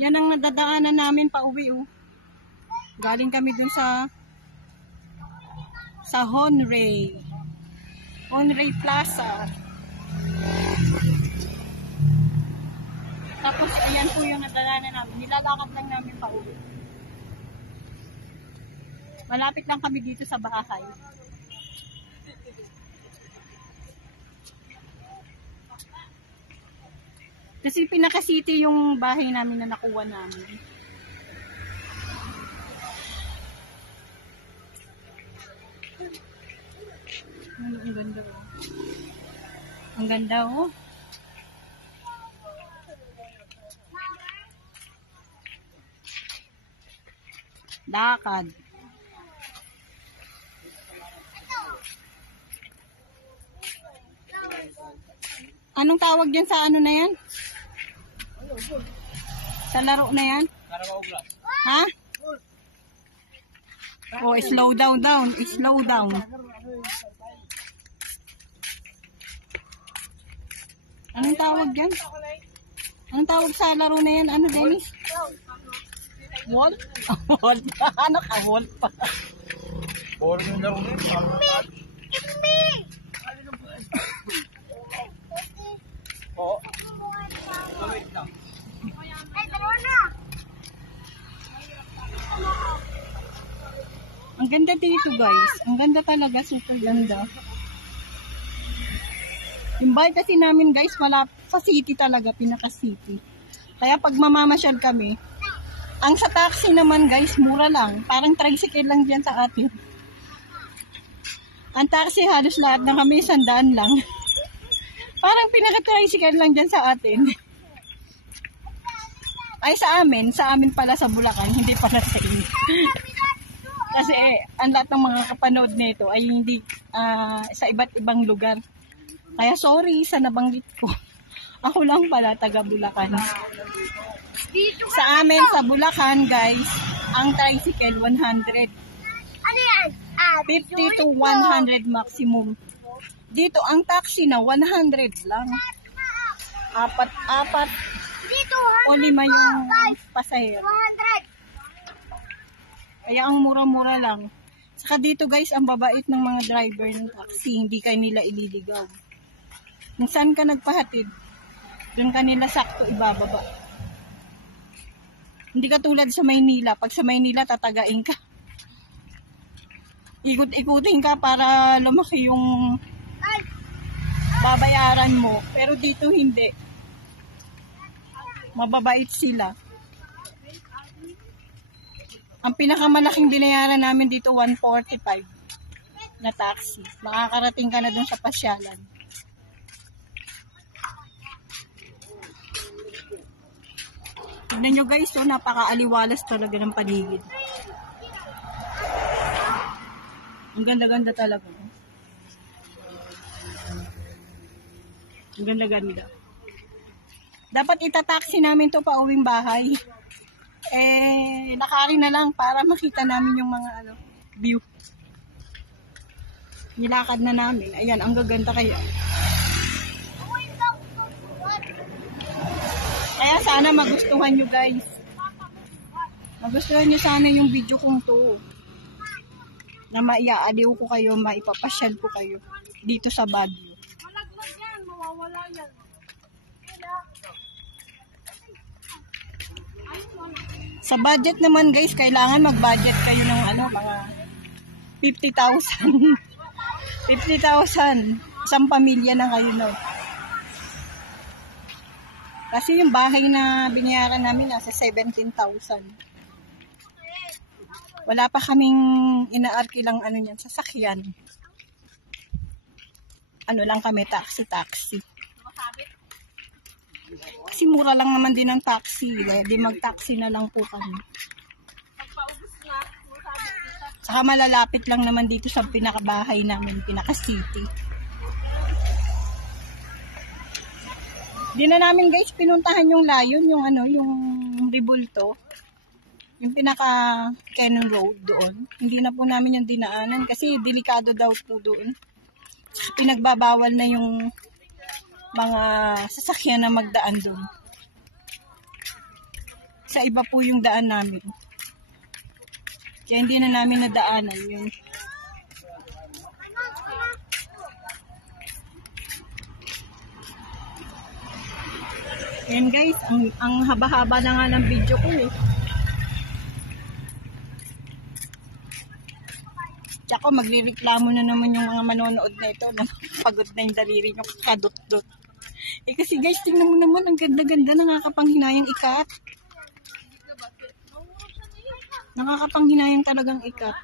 Yan ang nadadaanan namin pa uwi oh. Galing kami dun sa Honray Plaza. Tapos ayan po yung nadadaanan namin. Nilalakad lang namin pa uwi. Malapit lang kami dito sa bahay. Kasi pinaka-city yung bahay namin na nakuha namin. Ang ganda oh. Ang ganda oh. Lakad. Anong tawag dyan sa ano na yan? Sa laro na yan? Ha? Oh, slow down. Slow down. Anong tawag dyan? Anong tawag sa laro na yan? Ano, Dennis? Wall? Wall pa? Ano ka? Wall pa? Ball yung laro na yun. Oo. Wait lang. Ang ganda dito guys. Ang ganda talaga. Super ganda. Yung bahay kasi namin guys, wala sa city talaga. Pinaka-city. Kaya pag mamamasyal kami, ang sa taxi naman guys, mura lang. Parang tricycle lang dyan sa atin. Ang taxi halos lahat na kami 100 lang. Parang pinaka-tricycle lang dyan sa atin. Ay sa amin pala sa Bulacan, hindi pala sa inyo. Kasi ang lahat ng mga kapanood nito ay hindi sa iba't ibang lugar. Kaya sorry sa nabanggit ko. Ako lang pala taga Bulacan. Sa amin sa Bulacan guys, ang tricycle 100. Ano yan? 50 to 100 maximum. Dito ang taxi na 100 lang. Apat Dito, o 5 yung pasahero. 100. Kaya ang mura-mura lang. Saka dito guys, ang babait ng mga driver ng taxi. Hindi kayo nila ililigaw. Kung saan ka nagpahatid, doon ka nila sakto ibababa. Hindi ka tulad sa Maynila. Pag sa Maynila, tatagain ka. Ikot-ikutin ka para lumaki yung babayaran mo. Pero dito hindi. Mababait sila. Ang pinakamalaking binayaran namin dito, 145 na taxi. Makakarating ka na dun sa pasyalan. Tignan nyo guys, so napaka-aliwalas talaga ng paligid. Ang ganda-ganda talaga. Ang ganda-ganda. Dapat itataksi namin to pa uwing bahay. Nakari na lang para makita namin yung mga view. Nilakad na namin. Ayan, ang gaganda kaya. Kaya sana magustuhan nyo guys. Magustuhan nyo sana yung video kong to. Na maiaaliw ko kayo, maipapasyal ko kayo. Dito sa Baguio. Malaglag yan, mawawala yan. Sa budget naman guys, kailangan mag-budget kayo ng mga 50,000. 50,000. Isang pamilya na kayo no. Kasi yung bahay na binayaran namin nasa 17,000. Wala pa kaming inaarkilang niyan, sasakyan. Ano lang kami, taxi. Kasi mura lang naman din ang taxi. Di mag-taxi na lang po kami. Saka malalapit lang naman dito sa pinakabahay namin, pinaka-city. Di na namin guys pinuntahan yung layon, yung Ribulto. Yung pinaka-Cannon Road doon. Hindi na po namin yung dinaanan kasi delikado daw po doon. Pinagbabawal na yung mga sasakyan na magdaan doon. sa iba po yung daan namin. Kaya hindi na namin nadaanan yun. Ayan guys, ang haba-haba na nga ng video ko eh. Tsaka magrereklamo na naman yung mga manonood na ito na pagod na yung daliri nyo kadot-dot. Eh kasi guys, tingnan mo naman, ang ganda-ganda, nakakapanghinayang ikat. Nakakapanghinayang talagang ikat.